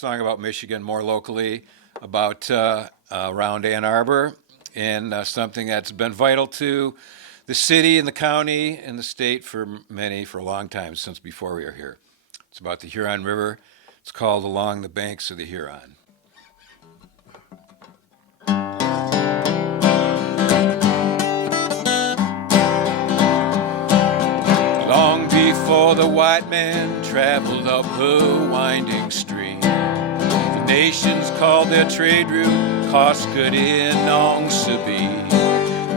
song about Michigan more locally, about around Ann Arbor, and something that's been vital to the city and the county and the state for a long time, since before we were here. It's about the Huron River. It's called Along the Banks of the Huron. Long before the white man traveled up the winding stream, the nations called their trade route Koskadinong-Sabee,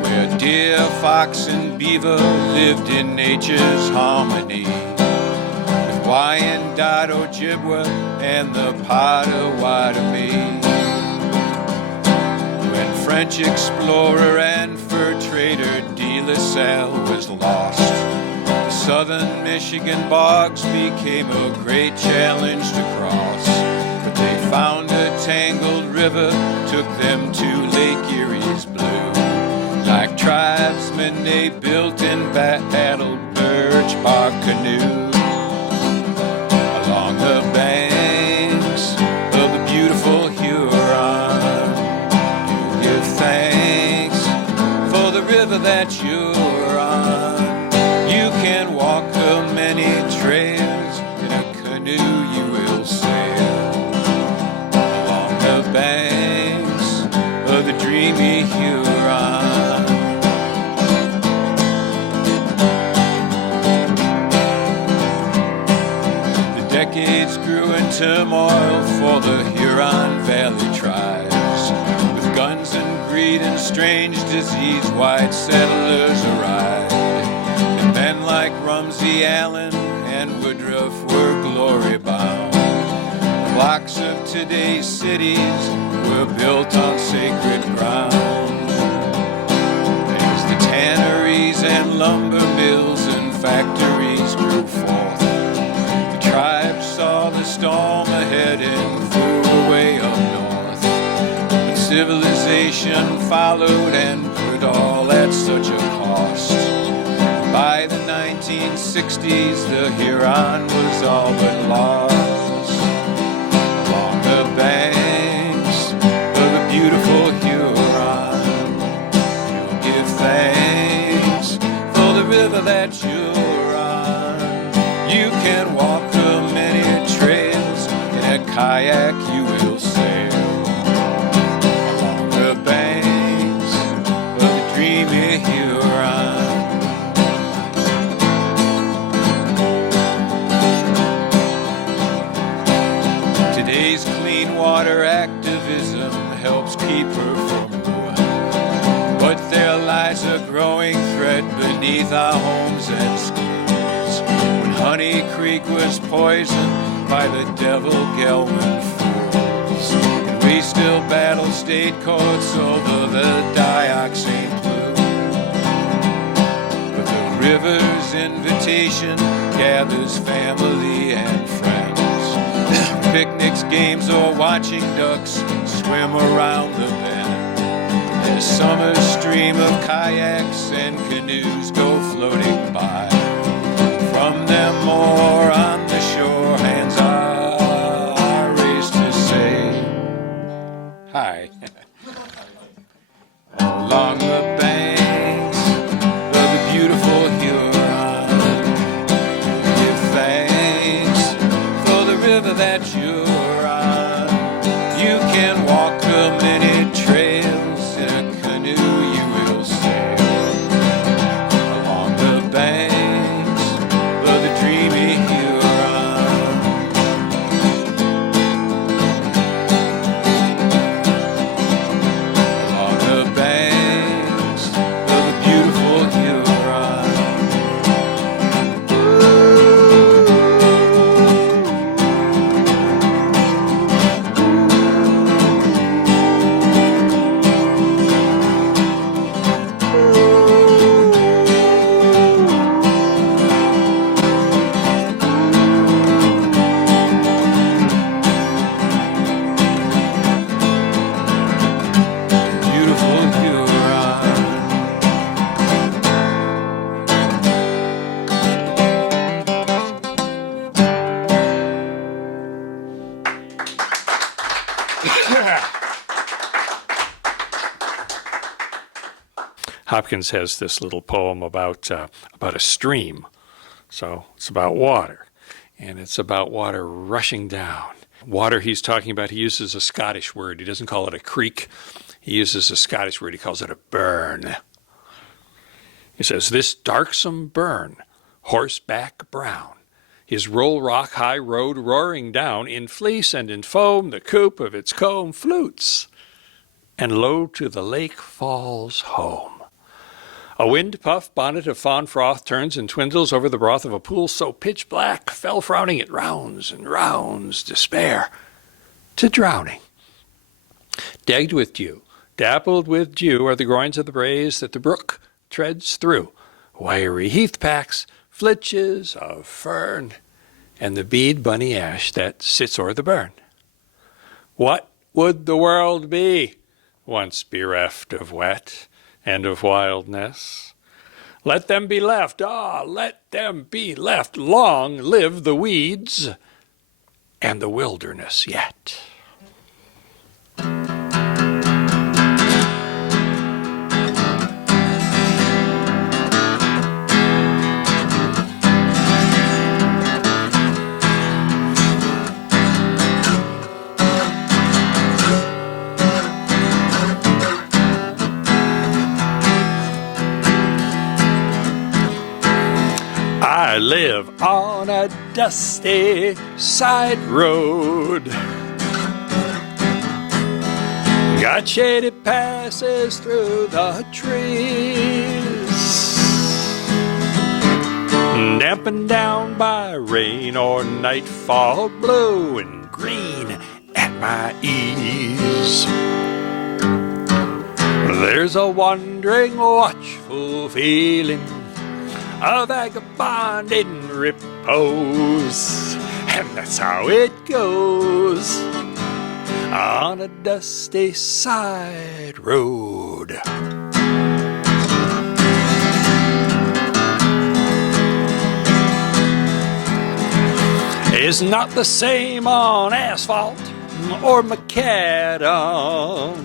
where deer, fox, and beaver lived in nature's harmony, with Wyandotte, Ojibwa, and the Potawatomi. When French explorer and fur trader De La Salle was lost, the southern Michigan bogs became a great challenge to cross. But they found a tangled river, took them to Lake Erie's blue. Like tribesmen, they built and paddled birch bark canoes along the banks of the beautiful Huron. You give thanks for the river that you're on. You can walk the many trails in a canoe you will sail along the banks of the dreamy Huron. The decades grew in turmoil for the Huron Valley tribes. With guns and greed and strange disease, white settlers arrived. Men like Rumsey Allen and Woodruff were glory bound. The blocks of today's cities were built on sacred ground. As the tanneries and lumber mills and factories grew forth, the tribes saw the storm ahead and flew away up north. But civilization followed and put all at such a cost. By the 1960s, the Huron was all but lost. Along the banks of the beautiful Huron, you'll give thanks for the river that you're on. You can walk the many trails in a kayak you will sail along the banks of the dreamy Huron. Today's clean water activism helps keep her from ruin, but there lies a growing threat beneath our homes and schools. When Honey Creek was poisoned by the devil Gelman fools, and we still battle state courts over the dioxane plume. But the river's invitation gathers family and friends. Picnics, games, or watching ducks swim around the bend. As summer's stream of kayaks and canoes go floating by, from them more on the shore, hands are raised to say hi. Along the banks of the beautiful Huron, give thanks for the river that you're on. You can walk the many trails in a canoe you will sail along the banks of the dreamy Huron. Hopkins has this little poem about a stream. So it's about water, and it's about water rushing down. Water he's talking about, he uses a Scottish word. He doesn't call it a creek. He uses a Scottish word. He calls it a burn. He says, this darksome burn, horseback brown, his roll rock high road roaring down, in fleece and in foam the coop of its comb flutes, and low to the lake falls home. A wind puff bonnet of fawn froth turns and twindles over the broth of a pool so pitch black, fell frowning it rounds and rounds, despair to drowning. Degged with dew, dappled with dew are the groins of the braes that the brook treads through, wiry heath packs, flitches of fern, and the bead bunny ash that sits o'er the burn. What would the world be, once bereft of wet and of wildness? Let them be left, let them be left. Long live the weeds and the wilderness yet. I live on a dusty side road. Got shady passes through the trees, dampened down by rain or nightfall, blue and green at my ease. There's a wandering, watchful feeling, a vagabond in repose, and that's how it goes on a dusty side road. It's not the same on asphalt or macadam.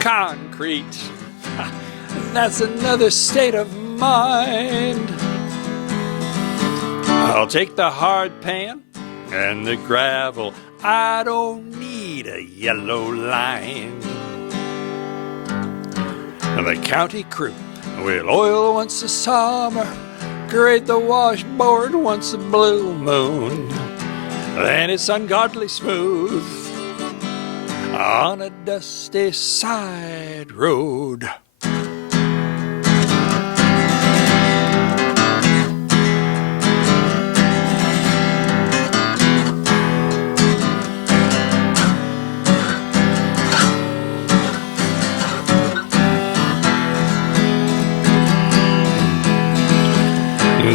Concrete, that's another state of mind. I'll take the hard pan and the gravel. I don't need a yellow line. The county crew will oil once a summer, grade the washboard once a blue moon. Then it's ungodly smooth on a dusty side road.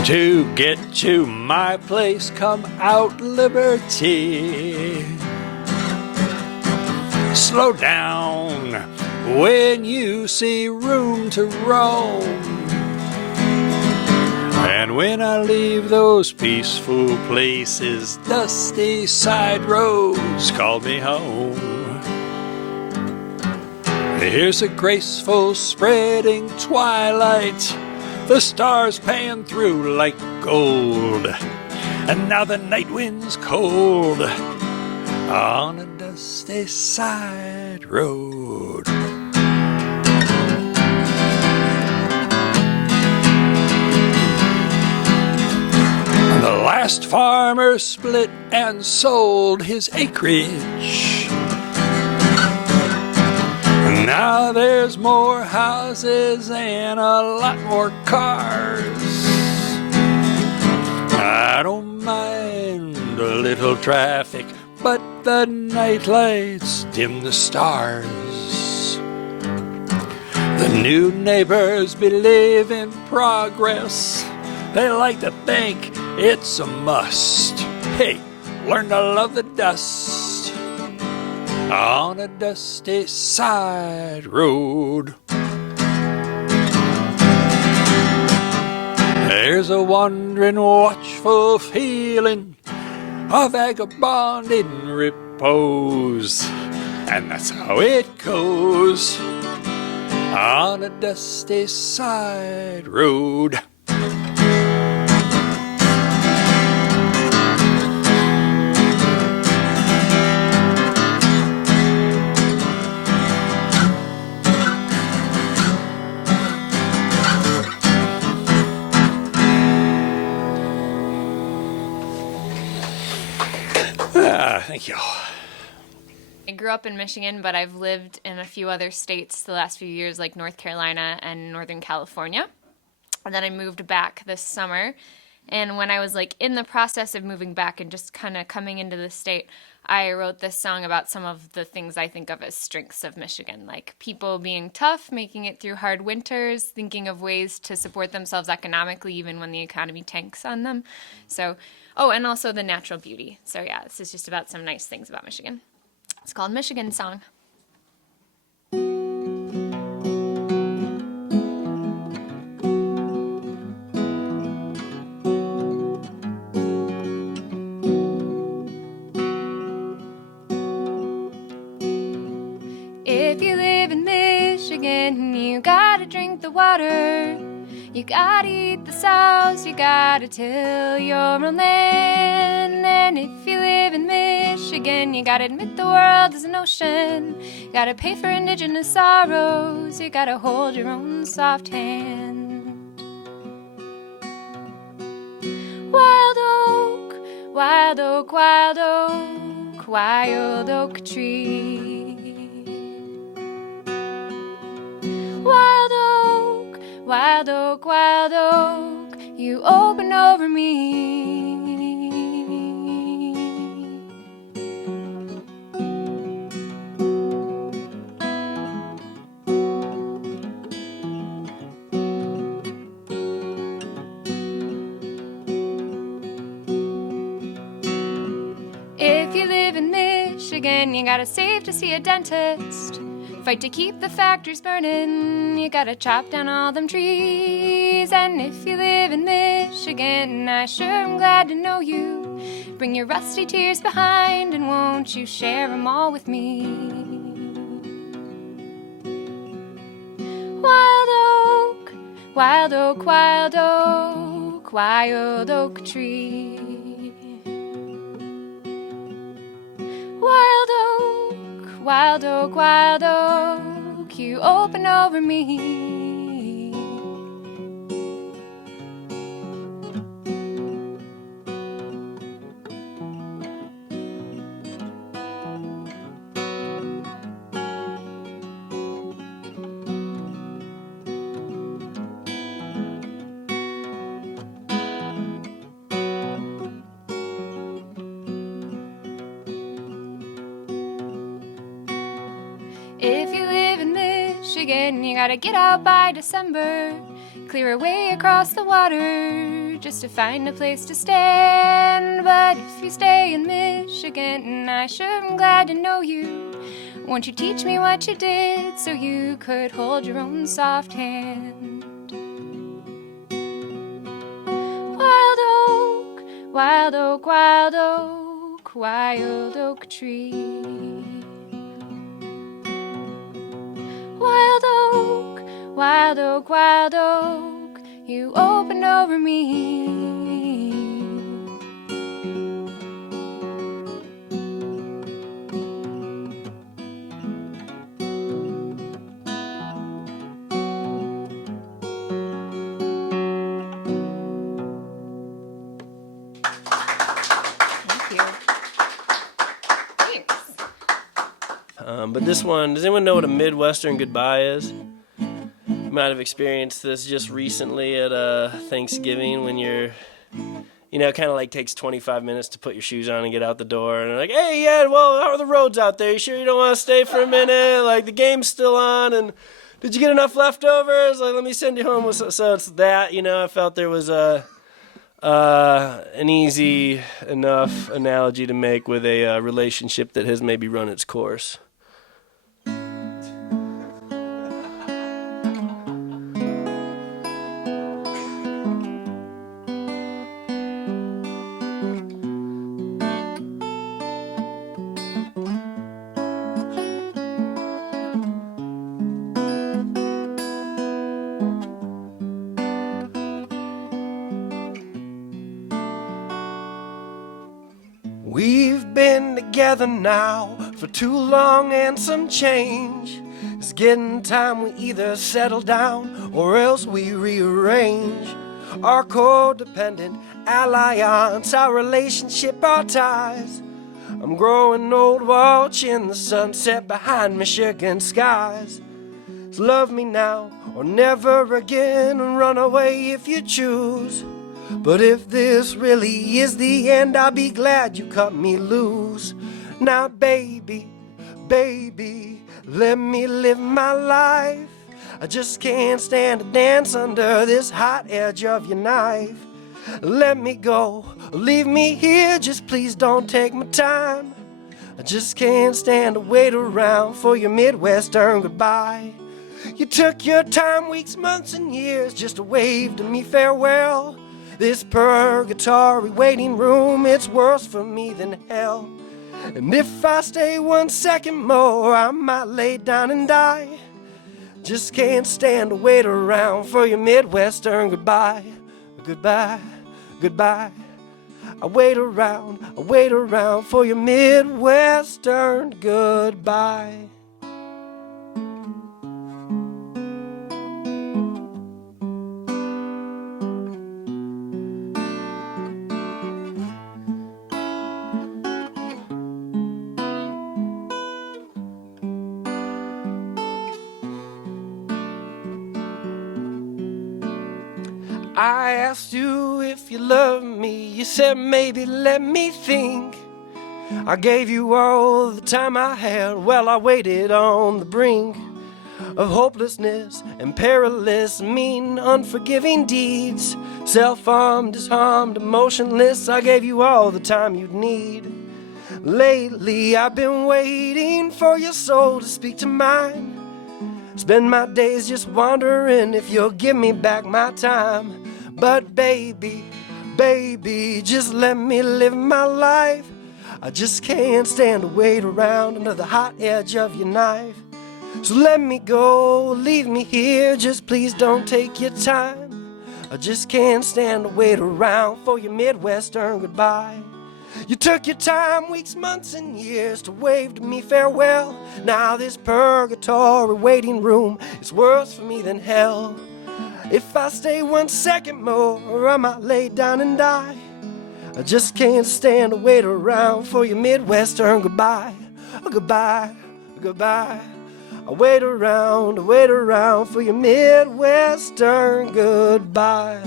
To get to my place, come out Liberty. Slow down when you see room to roam. And when I leave those peaceful places, dusty side roads call me home. Here's a graceful spreading twilight, the stars pan through like gold, and now the night wind's cold on a dusty side road. The last farmer split and sold his acreage. Now there's more houses and a lot more cars. I don't mind a little traffic, but the night lights dim the stars. The new neighbors believe in progress. They like to think it's a must. Hey, learn to love the dust on a dusty side road. There's a wandering, watchful feeling, a vagabond in repose, and that's how it goes on a dusty side road. Thank you. I grew up in Michigan, but I've lived in a few other states the last few years, like North Carolina and Northern California. And then I moved back this summer. And when I was like in the process of moving back and just kind of coming into the state, I wrote this song about some of the things I think of as strengths of Michigan, like people being tough, making it through hard winters, thinking of ways to support themselves economically even when the economy tanks on them. So, oh, and also the natural beauty. So yeah, this is just about some nice things about Michigan. It's called Michigan Song. If you live in Michigan, you gotta drink the water. You gotta eat the sauce, you gotta till your own land. And if you live in Michigan, you gotta admit the world is an ocean. You gotta pay for indigenous sorrows, you gotta hold your own soft hand. Wild oak, wild oak, wild oak, wild oak tree. Wild oak, wild oak, wild oak, you open over me. If you live in Michigan, you gotta save to see a dentist. Fight to keep the factories burning, you gotta chop down all them trees. And if you live in Michigan, I sure am glad to know you. Bring your rusty tears behind, and won't you share them all with me? Wild oak, wild oak, wild oak, wild oak tree. Wild oak, wild oak, wild oak, you open over me. If you live in Michigan, you gotta get out by December. Clear away across the water just to find a place to stand. But if you stay in Michigan, I sure am glad to know you. Won't you teach me what you did so you could hold your own soft hand? Wild oak, wild oak, wild oak, wild oak tree. Wild oak, wild oak, wild oak, you open over me. Thank you. Thanks. But this one, does anyone know what a Midwestern Goodbye is? You might have experienced this just recently at Thanksgiving when you're, it kind of like takes 25 minutes to put your shoes on and get out the door. And they're like, hey, yeah, well, how are the roads out there? You sure you don't want to stay for a minute? Like, the game's still on, and did you get enough leftovers? Like, let me send you home. So it's that, I felt there was an easy enough analogy to make with a relationship that has maybe run its course. together now for too long and some change. It's getting time we either settle down or else we rearrange our codependent alliance, our relationship, our ties. I'm growing old watching the sunset behind Michigan skies. So love me now or never again, and run away if you choose. But if this really is the end, I'll be glad you cut me loose. Now baby, baby, let me live my life. I just can't stand to dance under this hot edge of your knife. Let me go, leave me here, just please don't take my time. I just can't stand to wait around for your Midwestern goodbye. You took your time, weeks, months, and years just to wave to me farewell. This purgatory waiting room, it's worse for me than hell. And if I stay 1 second more, I might lay down and die. Just can't stand to wait around for your Midwestern goodbye. Goodbye, goodbye. I wait around for your Midwestern goodbye. I asked you if you loved me, you said maybe let me think. I gave you all the time I had, well I waited on the brink of hopelessness and perilous, mean, unforgiving deeds. Self-harm, disarmed, emotionless, I gave you all the time you'd need. Lately I've been waiting for your soul to speak to mine. Spend my days just wondering if you'll give me back my time. But baby, baby, just let me live my life. I just can't stand to wait around under the hot edge of your knife. So let me go, leave me here, just please don't take your time. I just can't stand to wait around for your Midwestern goodbye. You took your time, weeks, months, and years to wave to me farewell. Now this purgatory waiting room is worse for me than hell. If I stay 1 second more, I might lay down and die. I just can't stand to wait around for your Midwestern goodbye. Goodbye, goodbye. I wait around for your Midwestern goodbye.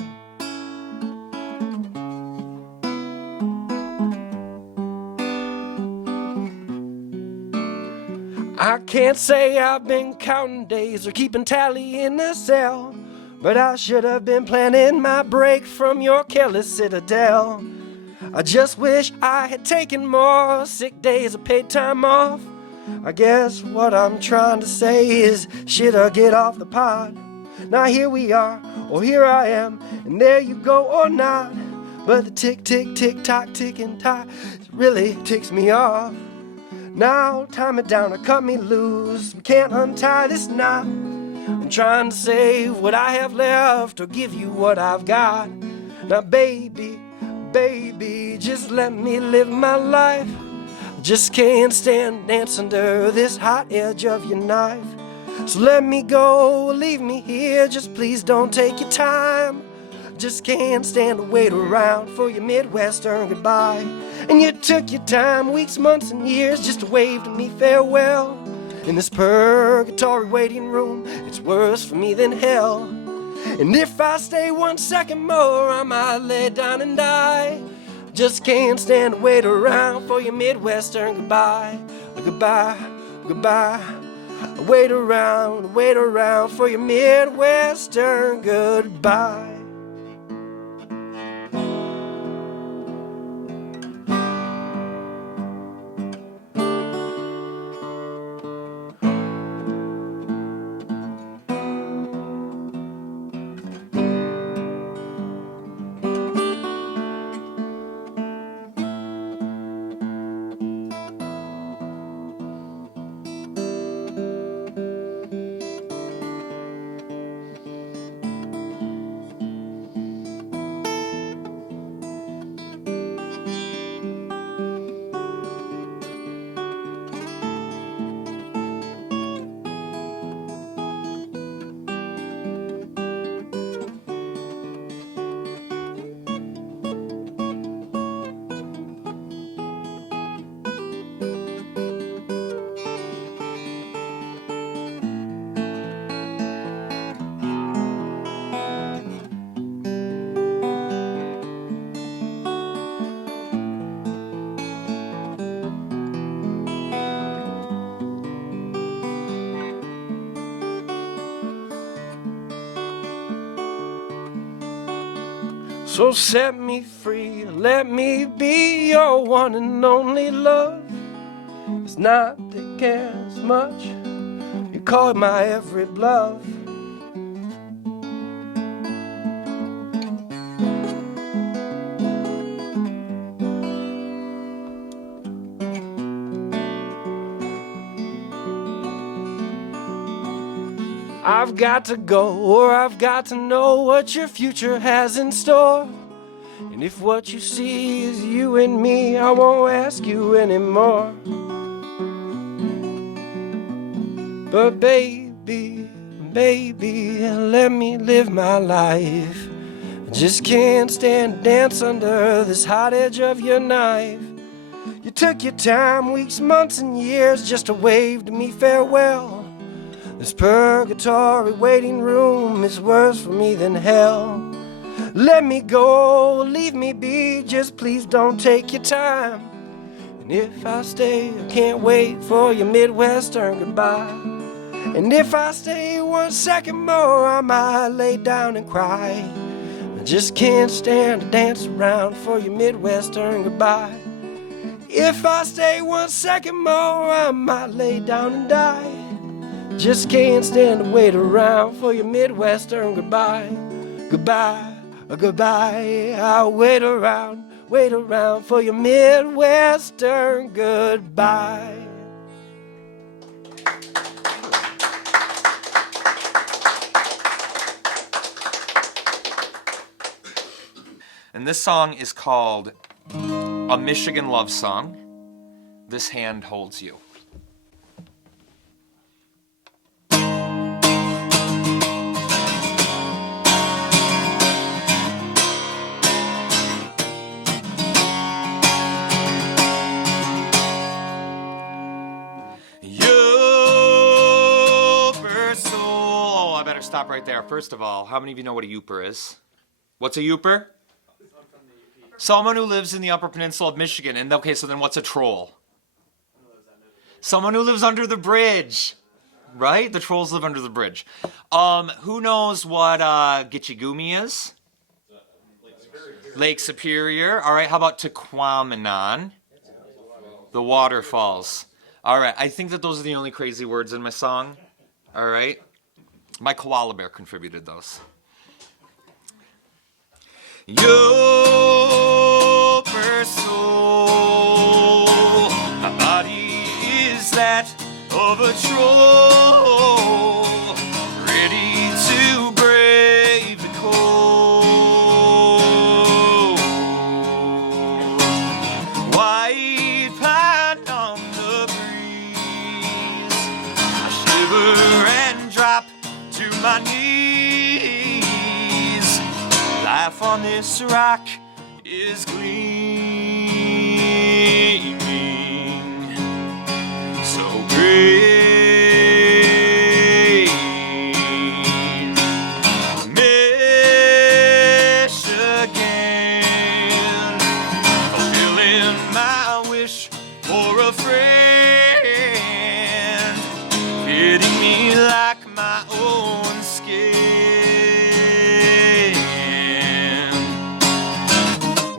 I can't say I've been counting days or keeping tally in the cell, but I should have been planning my break from your careless citadel. I just wish I had taken more sick days or paid time off. I guess what I'm trying to say is, should I get off the pot? Now here we are, or here I am, and there you go or not. But the tick, tick, tick, tock, ticking tock really ticks me off. Now time it down or cut me loose, we can't untie this knot. I'm trying to save what I have left or give you what I've got. Now baby, baby, just let me live my life. Just can't stand dance under this hot edge of your knife. So let me go, leave me here, just please don't take your time. Just can't stand to wait around for your Midwestern goodbye. And you took your time, weeks, months, and years just to wave to me farewell. In this purgatory waiting room, it's worse for me than hell. And if I stay 1 second more, I might lay down and die. Just can't stand to wait around for your Midwestern goodbye. Goodbye, goodbye. Wait around for your Midwestern goodbye. So set me free, let me be your one and only love. It's not that cares much, you call my every bluff. I've got to go, or I've got to know what your future has in store. And if what you see is you and me, I won't ask you anymore. But baby, baby, let me live my life. I just can't stand to dance under this hot edge of your knife. You took your time, weeks, months, and years just to wave to me farewell. This purgatory waiting room is worse for me than hell. Let me go, leave me be, just please don't take your time. And if I stay, I can't wait for your Midwestern goodbye. And if I stay 1 second more, I might lay down and cry. I just can't stand to dance around for your Midwestern goodbye. If I stay 1 second more, I might lay down and die. Just can't stand to wait around for your Midwestern goodbye. Goodbye, goodbye. I'll wait around for your Midwestern goodbye. And this song is called A Michigan Love Song. This hand holds you. Stop right there. First of all, how many of you know what a Yooper is? What's a Yooper? Someone who lives in the Upper Peninsula of Michigan. And okay, so then what's a troll? Someone who lives under the bridge. Right? The trolls live under the bridge. Who knows what Gitchigumi is? Lake Superior. All right, how about Tequamanon? The waterfalls. All right, I think that those are the only crazy words in my song. All right. My koala bear contributed those. Your soul, my body is that of a troll, ready to brave the cold. White pine on the breeze, I shiver and drop to my knees. Life on this rock is gleaming so great. Michigan, fulfilling my wish for a friend, fitting me like my own skin.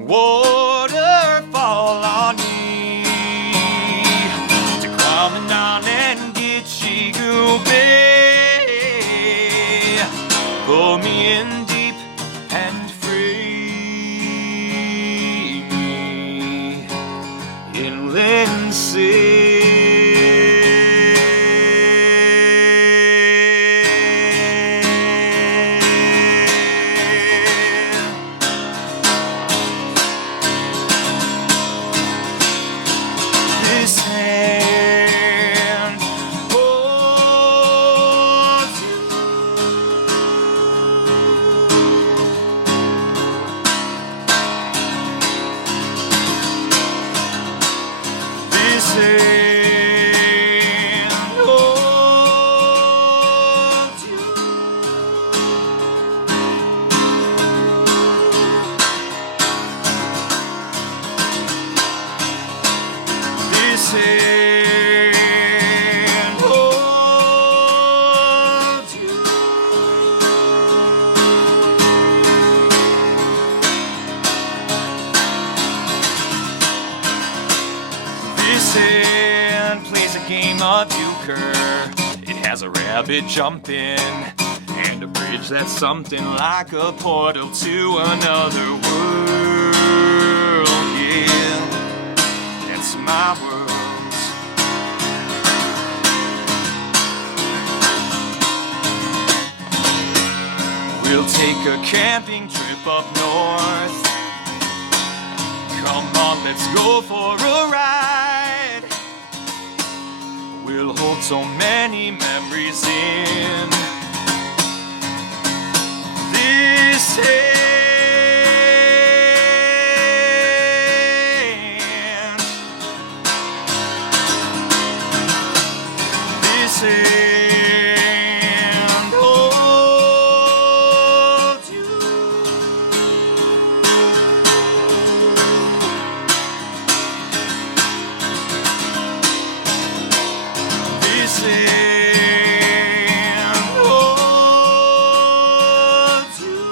Waterfall on me, Tequamanon and Gitchigoo Bay. Pull me in deep and free me, inland sea. euchre. It has a rabbit jumping and a bridge that's something like a portal to another world. Yeah, that's my world. We'll take a camping trip up north. Come on, let's go for a ride. We'll hold so many memories in this hand. This hand holds you. This hand holds you.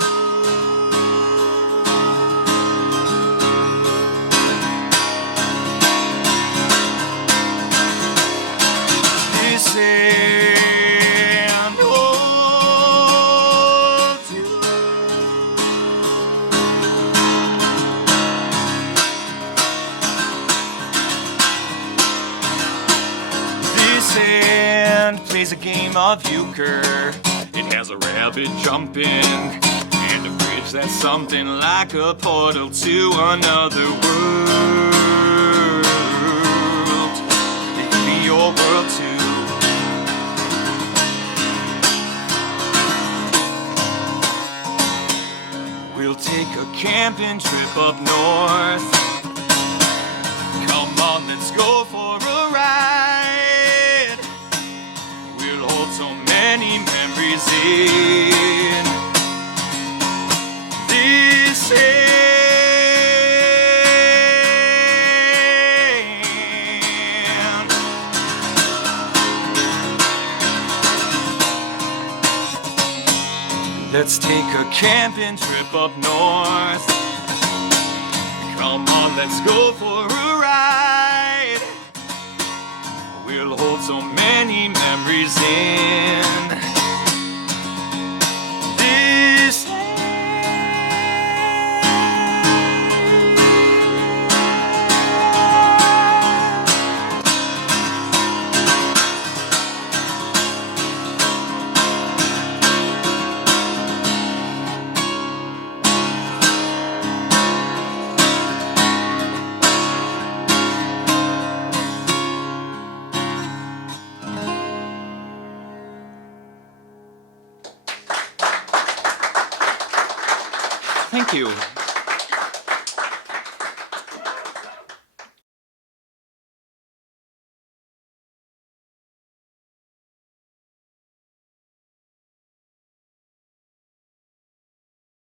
This hand holds you. This hand plays a game of euchre. It has a rabbit jumping and a bridge that's something like a portal to another world. It could be your world too. We'll take a camping trip up north. Come on, let's go for a ride. We'll hold so many memories in this hand. Let's take a camping trip up north. Come on, let's go for a ride. We'll hold so many memories in this hand. Thank you.